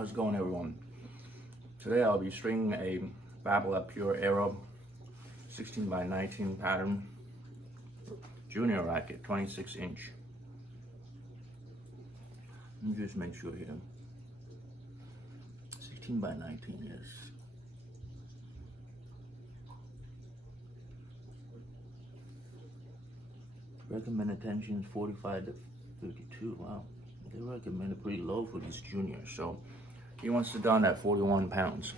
How's it going, everyone? Today I'll be stringing a Babolat Pure Aero 16 by 19 pattern junior racket, 26 inch. Let me just make sure here. 16 by 19, yes. Recommended tension is 45 to 52. Wow, they recommend it pretty low for this junior, so he wants it done at 41 pounds.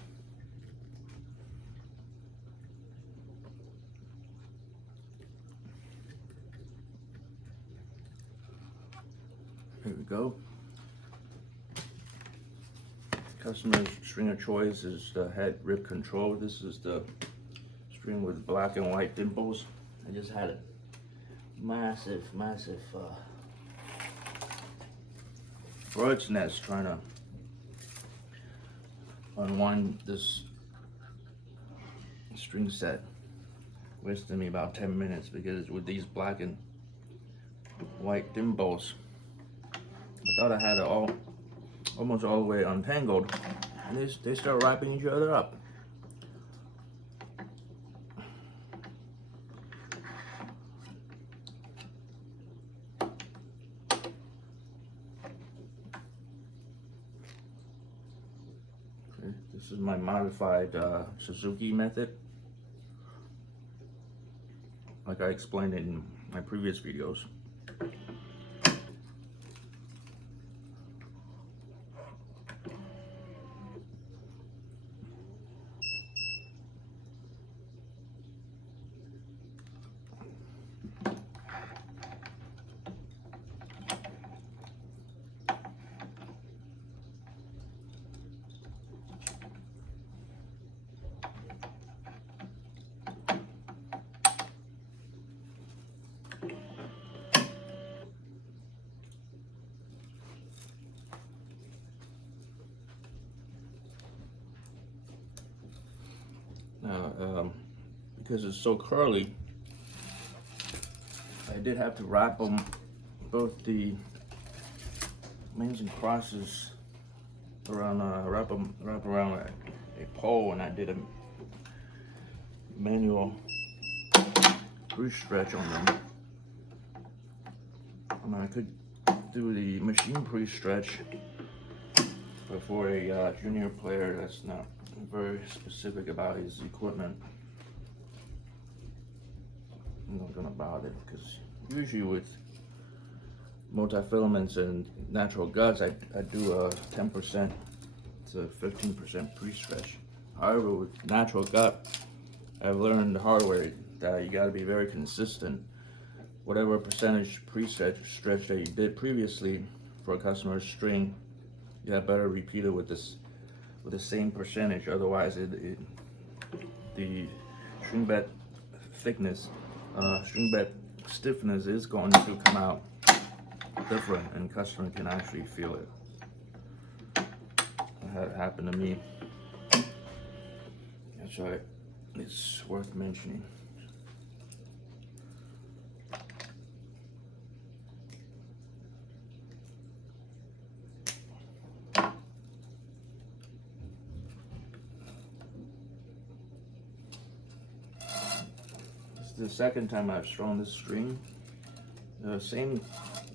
Here we go. Customer's string of choice is the head rip control. This is the string with black and white dimples. I just had a massive bird's nest trying to unwind this string set. Wasted me about 10 minutes because with these black and white dimples, I thought I had it almost all the way untangled, and they start wrapping each other up. Okay, this is my modified Suzuki method, like I explained in my previous videos. Now, because it's so curly, I did have to wrap them, both the mains and crosses, around wrap around a pole, and I did a manual pre-stretch on them. I could do the machine pre-stretch, but for a junior player that's not very specific about his equipment, I'm not gonna bother, because usually with multi-filaments and natural guts, I do a 10% to 15% pre-stretch. However, with natural gut, I've learned the hard way that you got to be very consistent. Whatever percentage pre-stretch that you did previously for a customer's string, you had better repeat it with the same percentage. Otherwise, the string bed thickness, string bed stiffness is going to come out different, and customer can actually feel it. That had happened to me. That's why it's worth mentioning. The second time I've strung this string. The same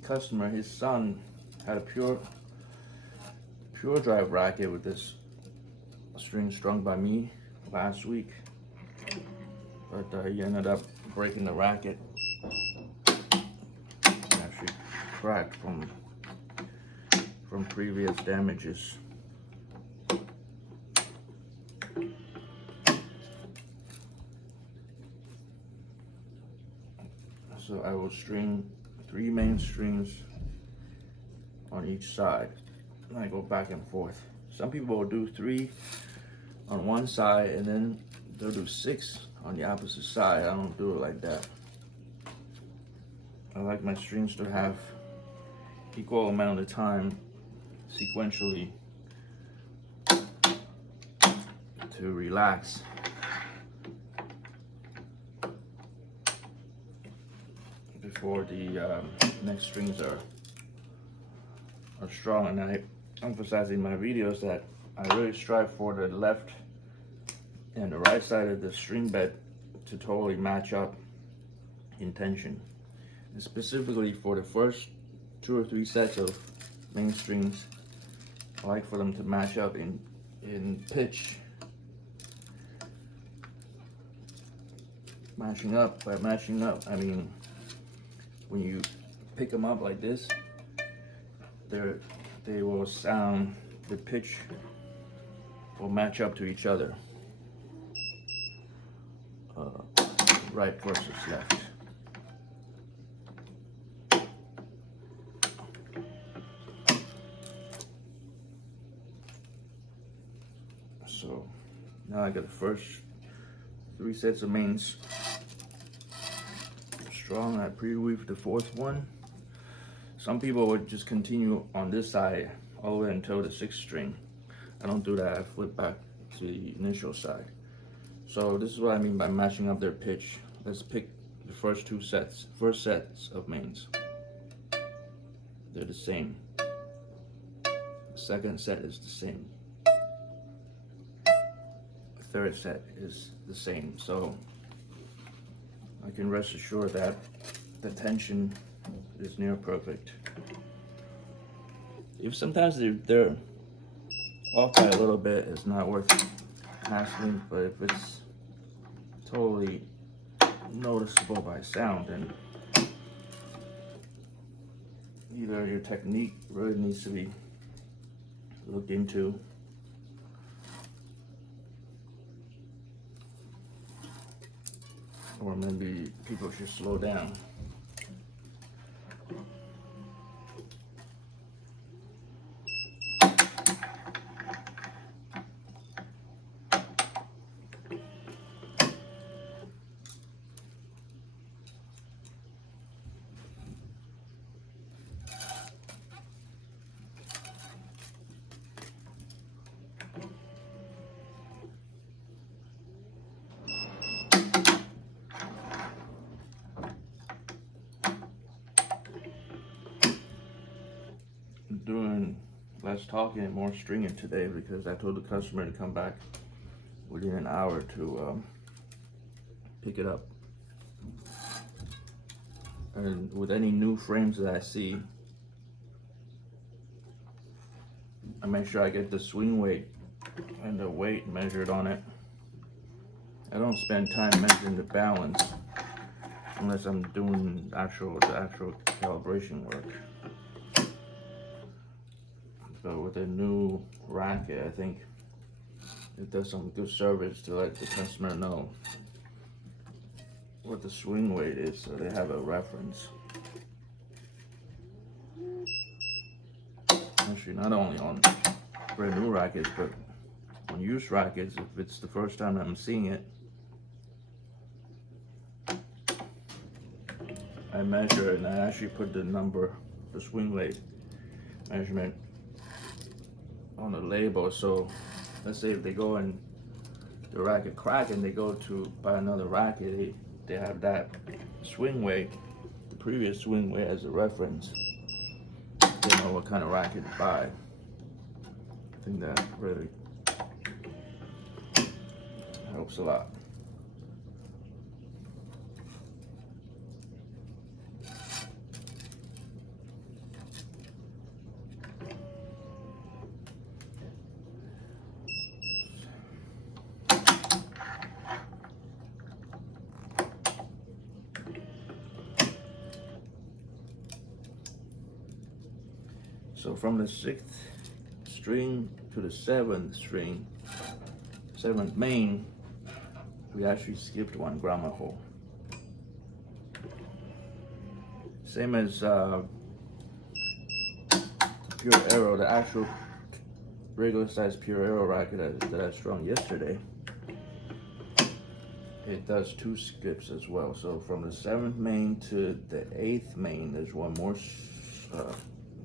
customer, his son, had a pure drive racket with this string strung by me last week, but he ended up breaking the racket. It actually cracked from previous damages. So I will string 3 main strings on each side, and I go back and forth. Some people will do 3 on one side and then they'll do 6 on the opposite side. I don't do it like that. I like my strings to have equal amount of time sequentially to relax. Before the next strings are strong, and emphasizing in my videos that I really strive for the left and the right side of the string bed to totally match up in tension. And specifically for the first 2 or 3 sets of main strings, I like for them to match up in pitch. Matching up, by matching up, I mean when you pick them up like this, they will sound, the pitch will match up to each other. Right versus left. So now I got the first 3 sets of mains strong. I pre-weave the 4th one. Some people would just continue on this side all the way until the 6th string. I don't do that. I flip back to the initial side. So this is what I mean by matching up their pitch. Let's pick the first sets of mains. They're the same. The second set is the same. The third set is the same. So I can rest assured that the tension is near perfect. If sometimes they're off by a little bit, it's not worth hassling, but if it's totally noticeable by sound, then either your technique really needs to be looked into, or maybe people should slow down. Doing less talking and more stringing today because I told the customer to come back within an hour to pick it up. And with any new frames that I see, I make sure I get the swing weight and the weight measured on it. I don't spend time measuring the balance unless I'm doing the actual calibration work. So with a new racket, I think it does some good service to let the customer know what the swing weight is, so they have a reference. Actually, not only on brand new rackets, but on used rackets, if it's the first time I'm seeing it, I measure it and I actually put the number, the swing weight measurement on the label. So let's say if they go and the racket crack and they go to buy another racket, they have that swing weight, the previous swing weight as a reference. They know what kind of racket to buy. I think that really helps a lot. So from the 6th string to the 7th string, 7th main, we actually skipped 1 grommet hole. Same as Pure Aero, the actual regular size Pure Aero racket that I strung yesterday. It does 2 skips as well. So from the 7th main to the 8th main, there's 1 more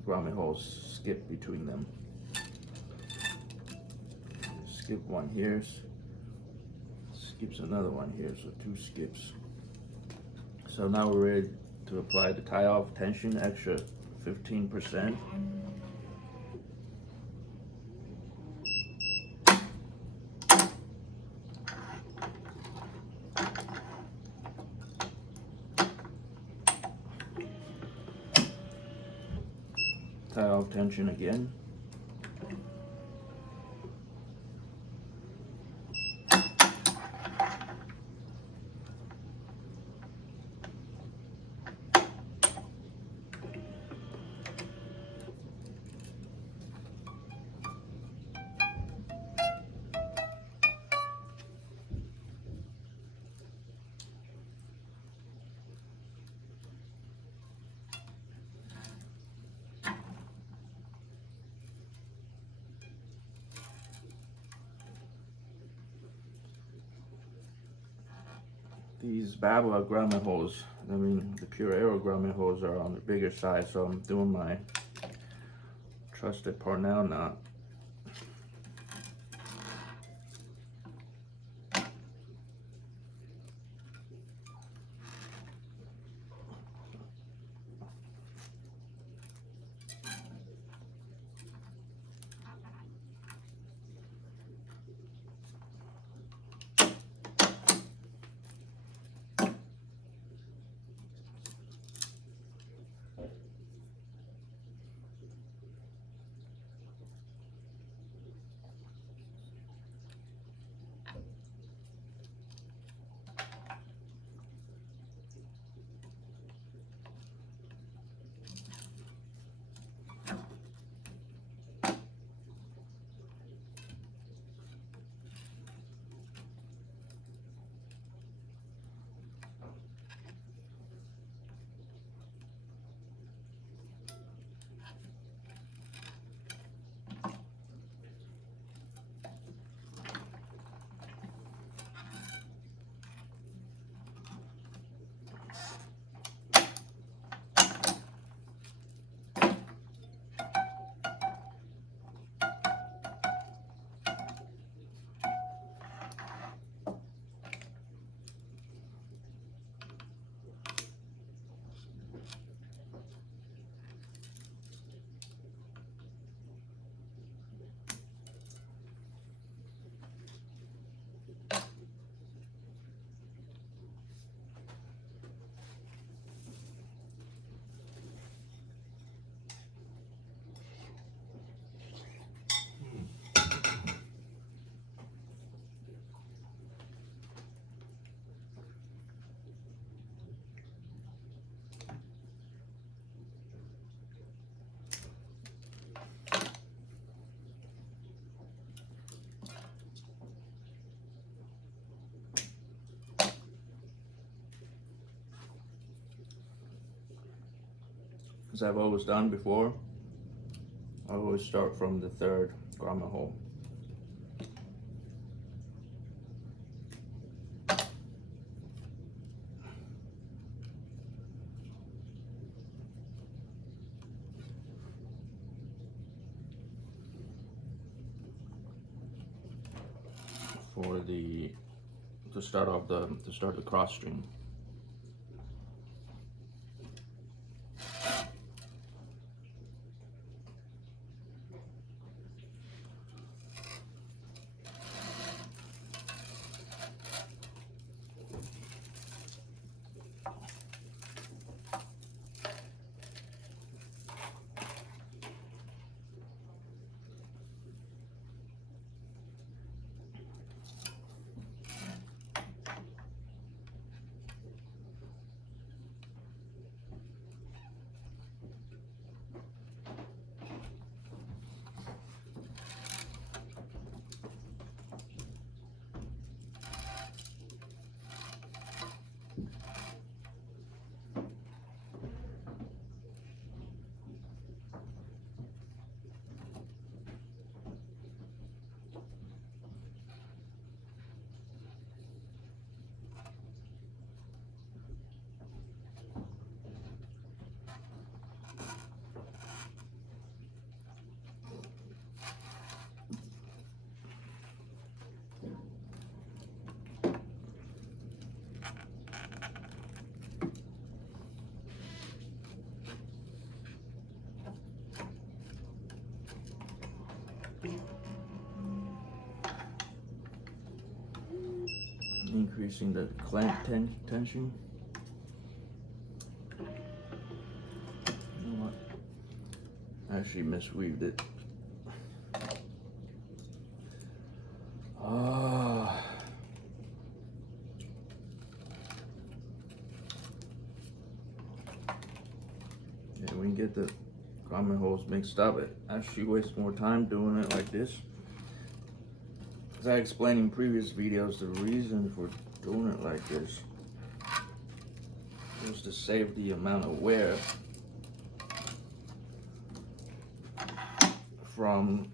grommet hole skip between them. Skip 1 here, skips another 1 here, so 2 skips. So now we're ready to apply the tie-off tension, extra 15%. tie off tension again. These Babolat grommet holes, the Pure Aero grommet holes are on the bigger side, so I'm doing my trusted Parnell knot. As I've always done before, I always start from the third grommet hole. For the to start the cross string. Increasing the clamp tension. You know what? Actually misweaved it. Ah. Yeah, when you get the grommet holes mixed up, it actually wastes more time doing it like this. As I explained in previous videos, the reason for doing it like this is to save the amount of wear from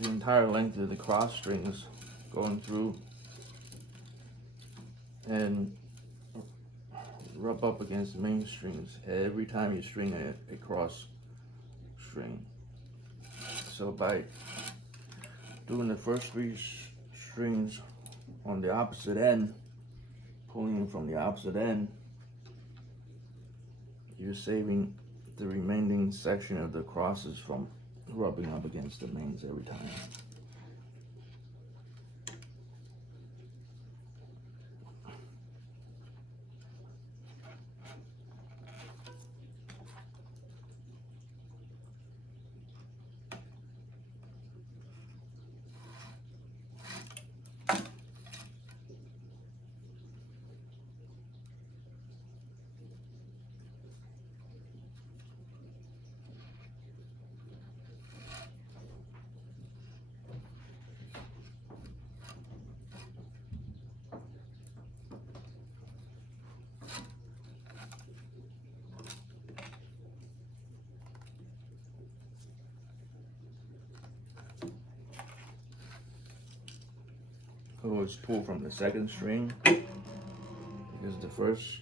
the entire length of the cross strings going through and rub up against the main strings every time you string a cross string. So by doing the first 3 strings on the opposite end, pulling them from the opposite end, you're saving the remaining section of the crosses from rubbing up against the mains every time. Always pull from the second string because the first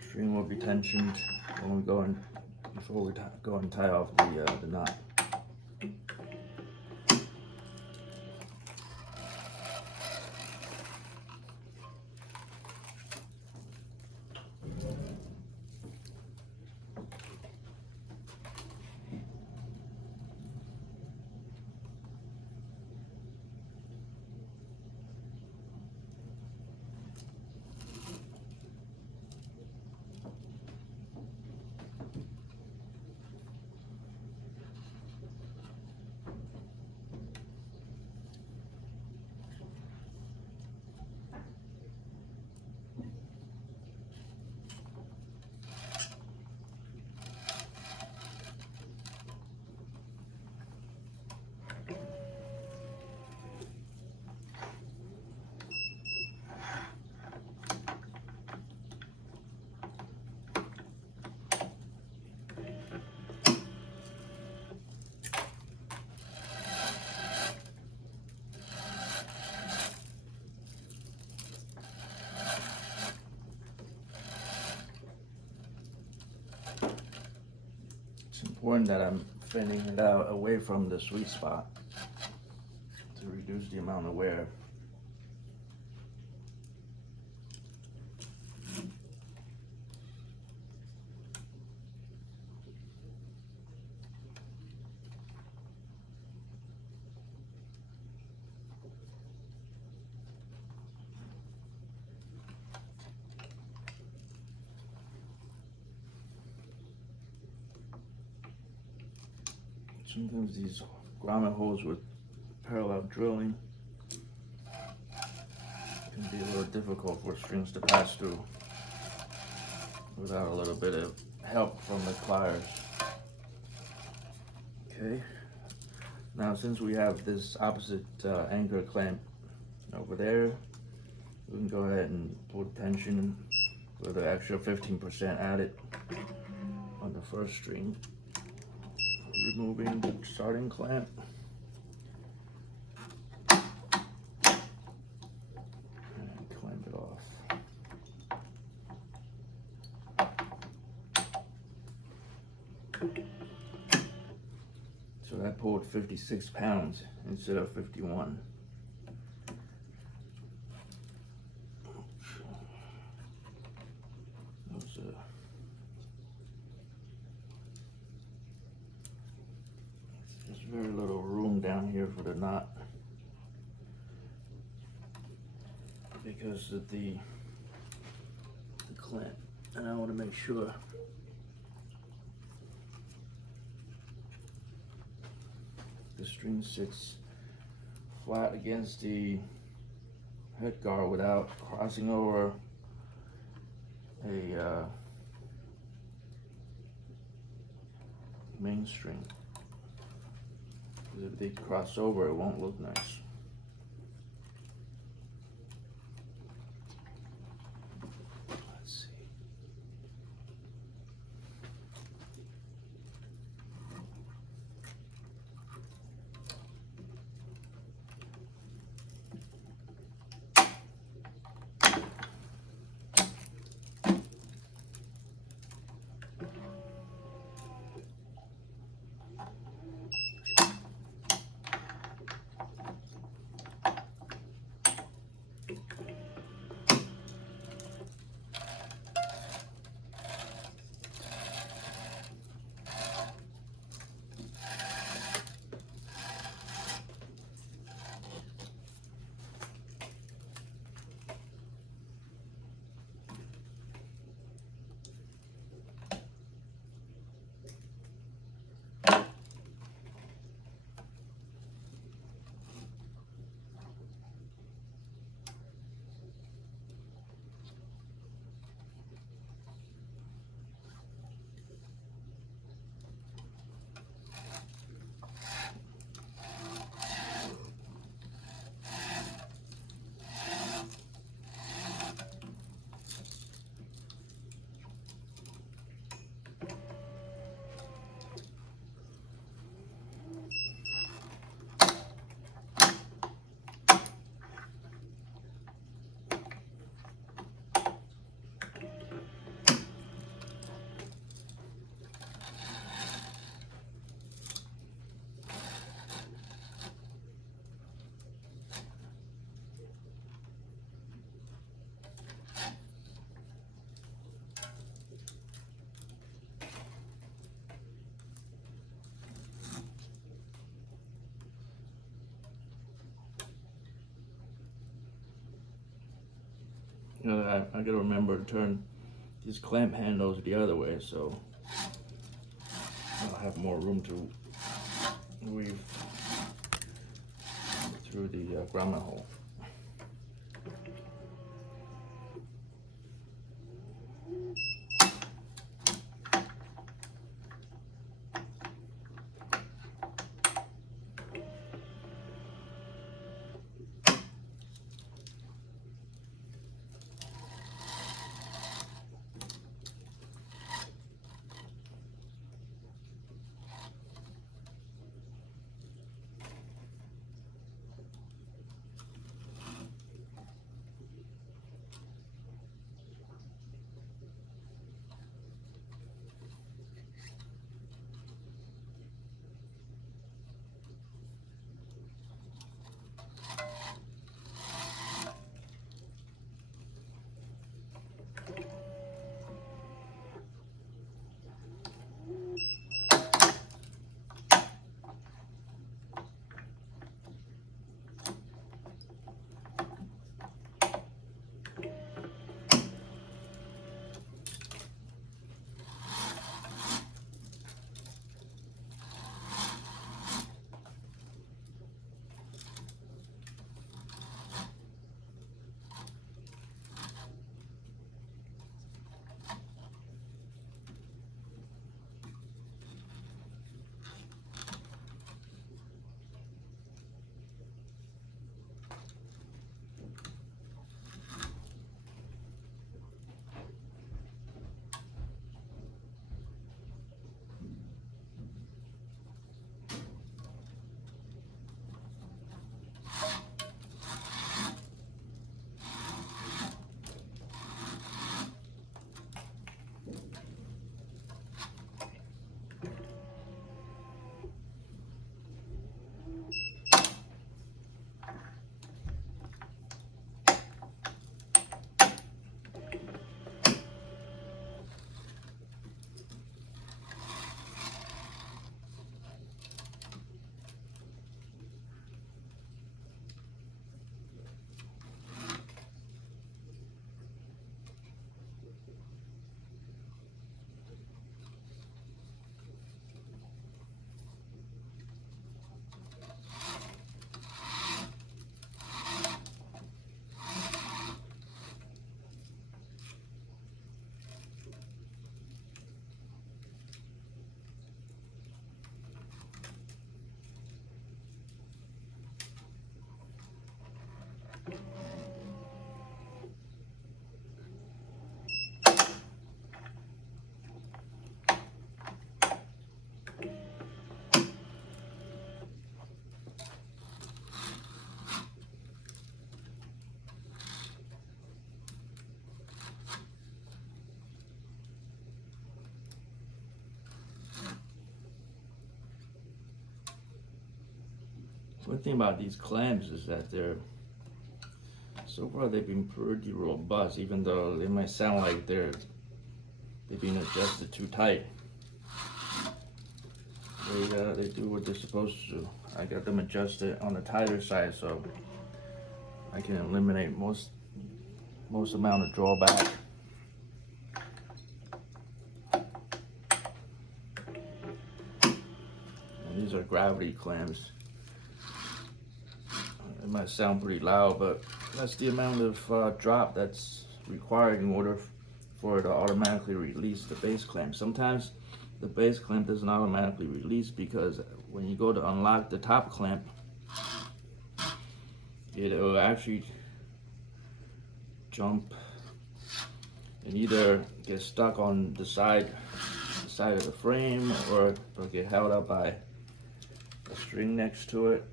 string will be tensioned when we go in, before we go and tie off the knot. It's important that I'm fanning it out away from the sweet spot to reduce the amount of wear. Sometimes these grommet holes with parallel drilling can be a little difficult for strings to pass through without a little bit of help from the pliers. Okay, now since we have this opposite anchor clamp over there, we can go ahead and pull the tension with the extra 15% added on the first string. Removing the starting clamp. And clamp it off. So that pulled 56 pounds instead of 51. There's very little room down here for the knot because of the clamp, and I want to make sure the string sits flat against the head guard without crossing over a main string. Because if they cross over, it won't look nice. Let's see. You know, I gotta remember to turn these clamp handles the other way, so I'll have more room to weave through the grommet hole. One thing about these clamps is that so far they've been pretty robust, even though they might sound like they've been adjusted too tight. They do what they're supposed to do. I got them adjusted on the tighter side, so I can eliminate most amount of drawback. And these are gravity clamps. It might sound pretty loud, but that's the amount of drop that's required in order for it to automatically release the base clamp. Sometimes the base clamp doesn't automatically release because when you go to unlock the top clamp, it will actually jump and either get stuck on the side of the frame, or it'll get held up by a string next to it,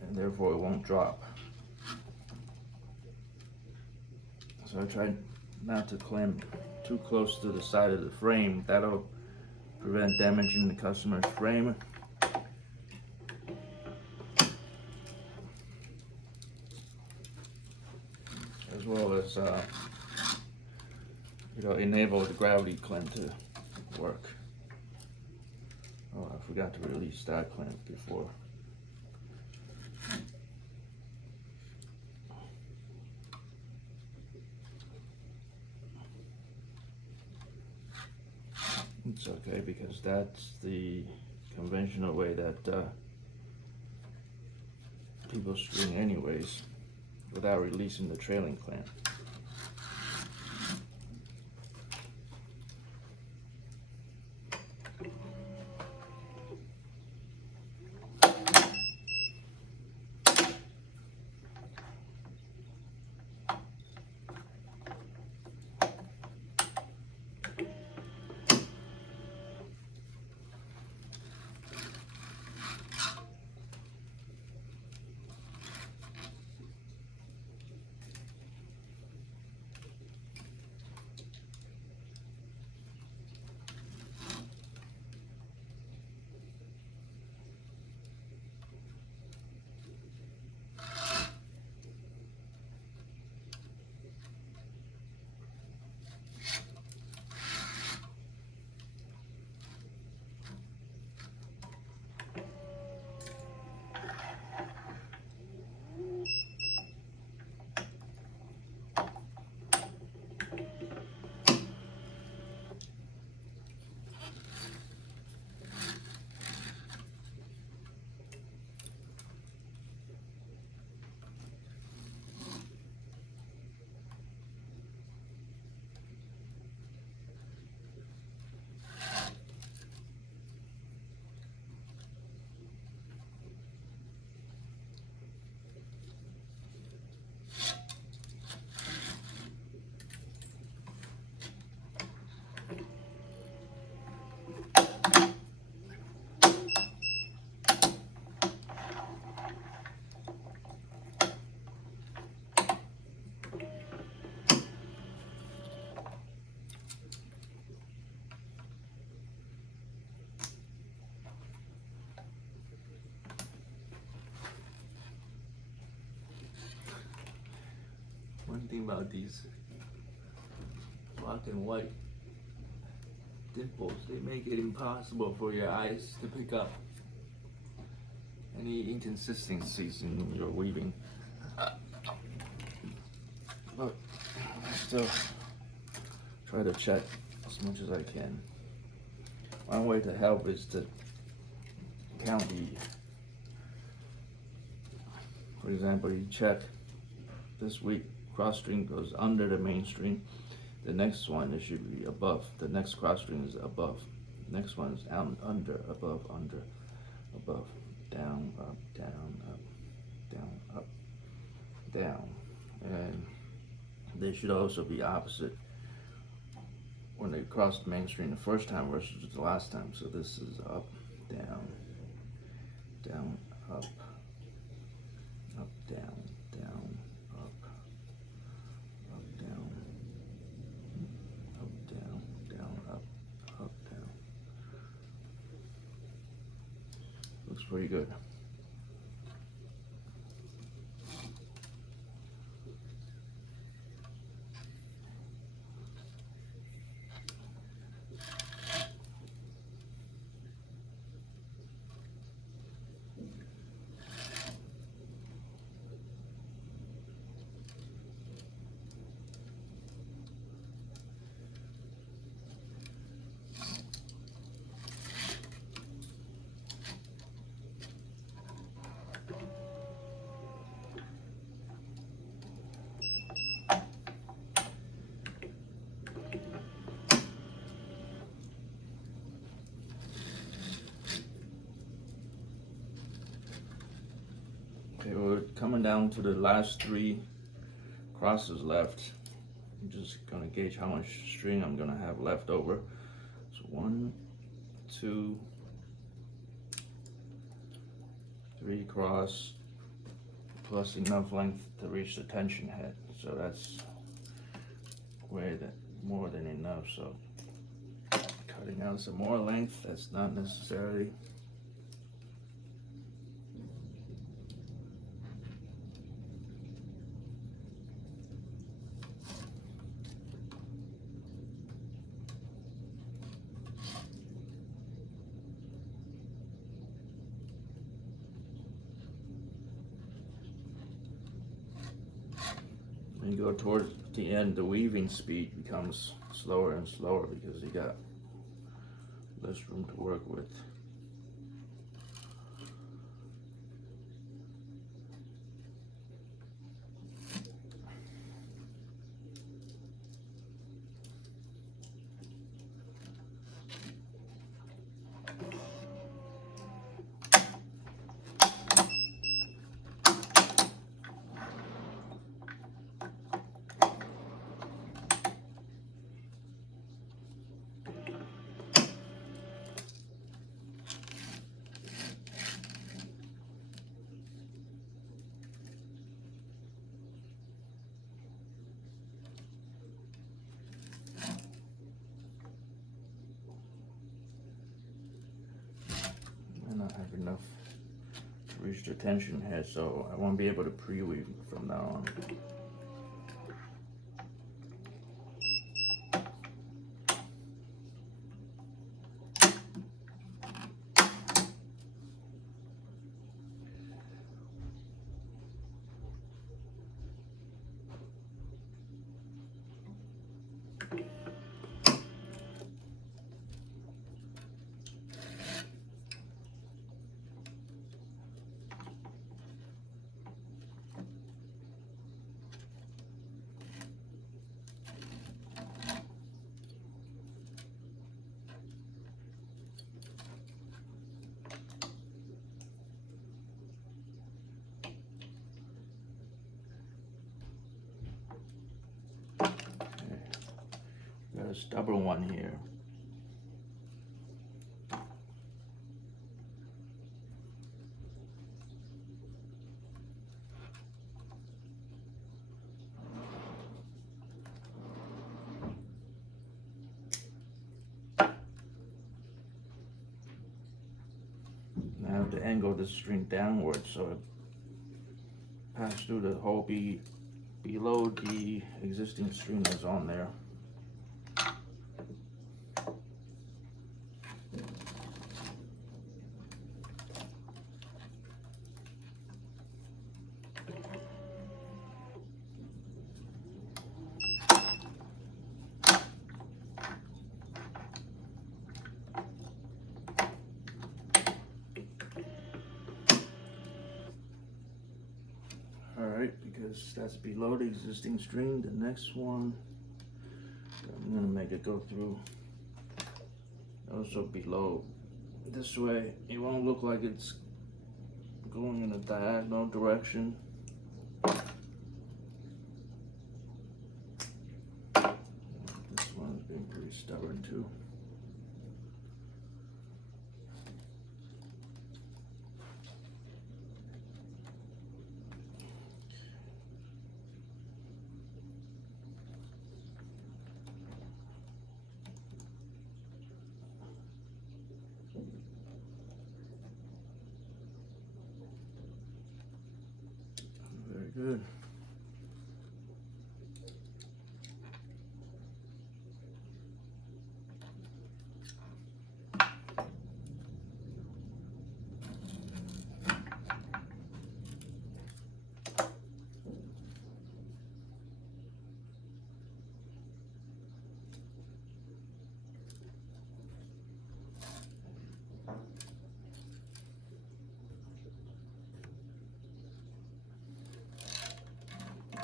and therefore it won't drop. So I try not to clamp too close to the side of the frame. That'll prevent damaging the customer's frame. As well as enable the gravity clamp to work. Oh, I forgot to release that clamp before. It's okay because that's the conventional way that people string anyways, without releasing the trailing clamp. One thing about these black and white dimples, they make it impossible for your eyes to pick up any inconsistencies in your weaving. But I still try to check as much as I can. One way to help is to count for example, you check this week cross string goes under the main string. The next one, it should be above. The next cross string is above. The next one is under, above, under, above, down, up, down, up, down, up, down. And they should also be opposite when they cross the main string the first time versus the last time. So this is up, down, down, up, up, down, down, up, up, down, up, down, down, up, up, down. Looks pretty good. Okay, we're coming down to the last 3 crosses left. I'm just gonna gauge how much string I'm gonna have left over. So 1, 2, 3 cross, plus enough length to reach the tension head. So that's more than enough. So cutting out some more length, that's not necessary. When you go towards the end, the weaving speed becomes slower and slower because you got less room to work with. I not have enough to reach the tension head, so I won't be able to pre-weave from now on. Got a stubborn one here. I have to angle this string downwards so it passes through the hole below the existing string that's on there. Alright, because that's below the existing string, the next one, I'm going to make it go through also below. This way, it won't look like it's going in a diagonal direction. This one's been pretty stubborn too. Very good.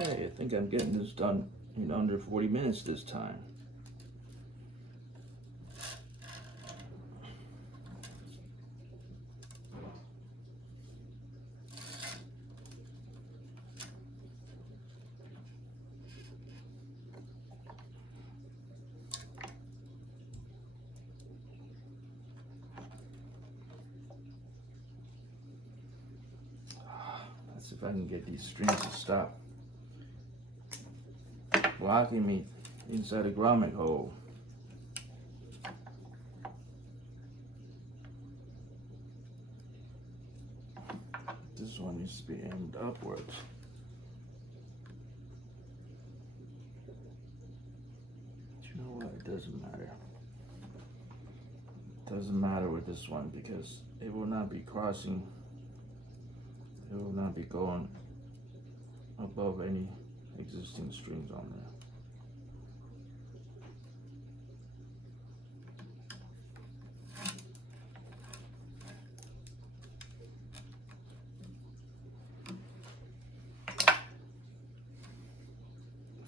Okay, I think I'm getting this done in under 40 minutes this time. see if I can get these strings to stop blocking me inside the grommet hole. This one needs to be aimed upwards. But you know what? It doesn't matter. It doesn't matter with this one because it will not be crossing. It will not be going above any existing strings on there.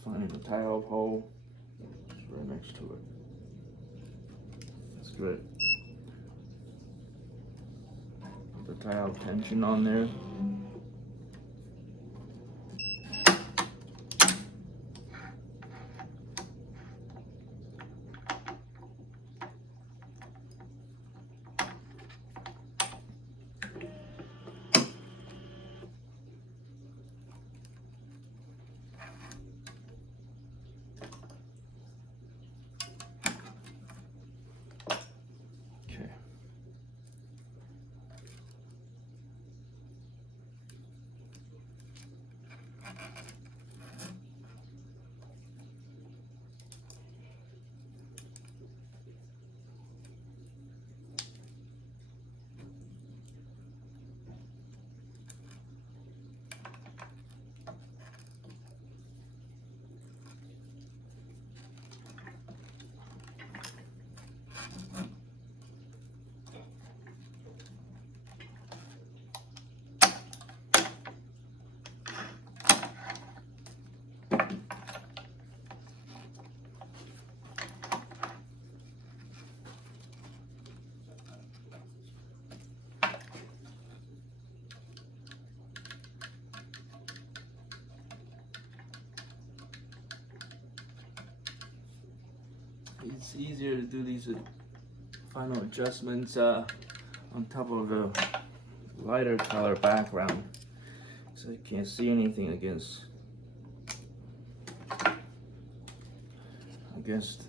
Finding the tie-off hole, it's right next to it. That's good. Put the tie-off tension on there. It's easier to do these final adjustments on top of the lighter color background, so you can't see anything against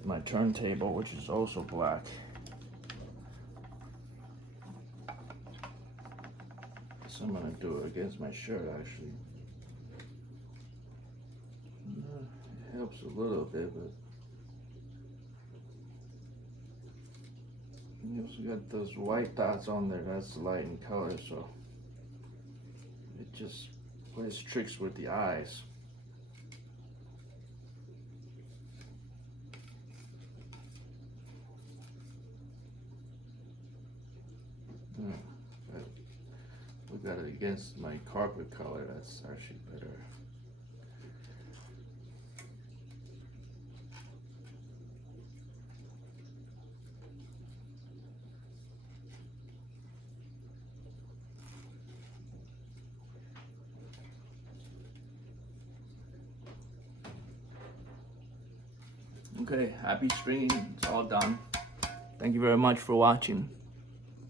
my turntable, which is also black. So I'm gonna do it against my shirt actually. It helps a little bit, but you also got those white dots on there. That's the light in color, so it just plays tricks with the eyes. But look at it against my carpet color. That's actually better. Okay, happy stringing. It's all done. Thank you very much for watching.